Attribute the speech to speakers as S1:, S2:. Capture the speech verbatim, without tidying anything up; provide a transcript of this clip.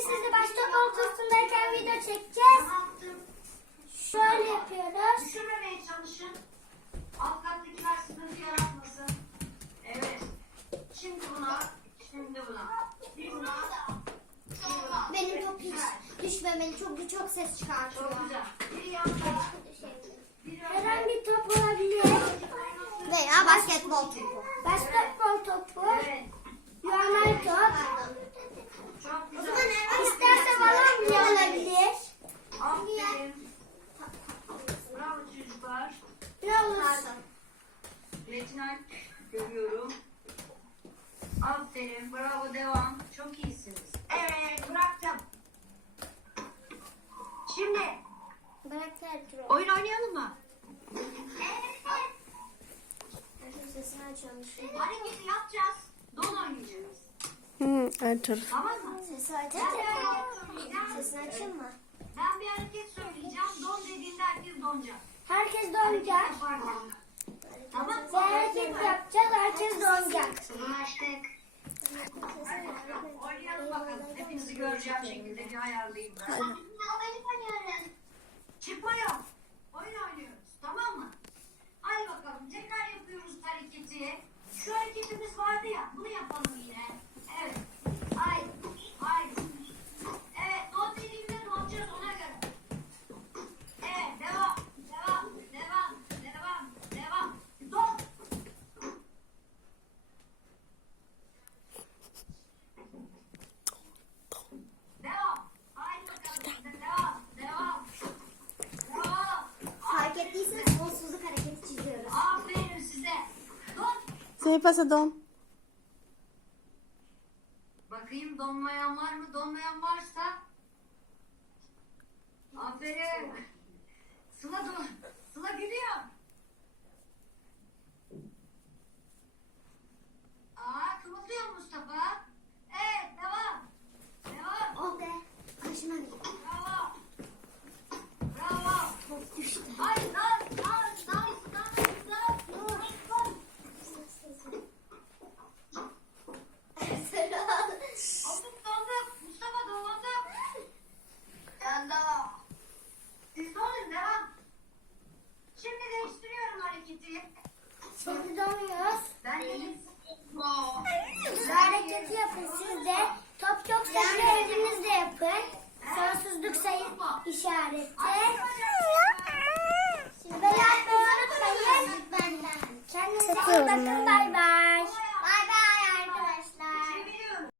S1: sizi başta koltuğundayken video çekeceğiz. Şöyle yapıyoruz.
S2: Düşürmemeye çalışın. Alt kattakiler sıkıntı yaratmasın. Evet. Şimdi buna, şimdi buna. Bir buna.
S1: Benim çok hiç düşmemeli. Çok çok ses çıkartıyor.
S2: Çok güzel. Bir yanda.
S1: Herhangi top olabilir.
S3: Veya basketbol topu.
S1: Basketbol topu.
S2: Evet.
S1: Yuvarlak top.
S2: Çok güzel.
S1: İsterse balon bile olabilir.
S2: Aferin. Bravo çocuklar.
S1: Ne olursa.
S2: Metin Alp görüyorum. Aferin. Bravo. Devam. Çok iyisiniz. Evet. Bıraktım. Şimdi
S1: Bırak tercih.
S2: oyun oynayalım mı?
S1: Sesini açıyorum.
S2: Hareketi yapacağız. Don oynayacağız.
S4: Hmm, Ertuğrul.
S2: Tamam mı?
S1: Sesi
S2: Ben
S1: açayım.
S2: bir hareket söyleyeceğim.
S1: Sesini açayım mı?
S2: Ben bir hareket söyleyeceğim. Don dediğinde herkes donacak.
S1: Herkes
S2: Hareket
S1: donacak.
S2: yaparken. Tamam mı?
S1: Bir hareket yapacağız. Herkes donacak.
S2: Anlaştık. Oynayalım bakalım. Hepinizi göreceğim şekilde bir ayarlayayım ben. Çıkma yok. Oyun oynuyoruz. Tamam mı? Hadi bakalım. Tekrar yapıyoruz hareketi. Şu hareketimiz vardı ya. Bunu yapalım yine. Evet. Haydi. Haydi. Evet. Don dediğimde donacağız ona göre. Evet. Devam. Devam. Devam. Devam. Devam. Don. Devam. Haydi bakalım. Devam. Devam. Devam.
S1: Fark ettiyseniz sonsuzluk hareketi çiziyoruz.
S2: Aferin size. Don.
S4: Seni pasa don.
S2: Bakayım donmayan var mı? Donmayan varsa. Aferin. Sıla don. Sıla gülüyor. Aa kımıldıyor Mustafa. Evet devam. Devam.
S1: Oh be. Kaşıma bir.
S2: Bravo. Bravo.
S1: Top düştü.
S2: Haydi dans, dans, dans, dans, dans, dans, dans. Olduk donduk. Mustafa donduk. Yanda. Siz donun devam. Şimdi değiştiriyorum hareketi.
S1: Şimdi donuyoruz.
S2: Ben de
S1: Bu hareketi yapın siz de. Top yoksa şunu elinizle yapın. Sonsuzluk sayı işareti. Ve yapmayı unutmayın. Kendinize iyi bakın. Bay bay.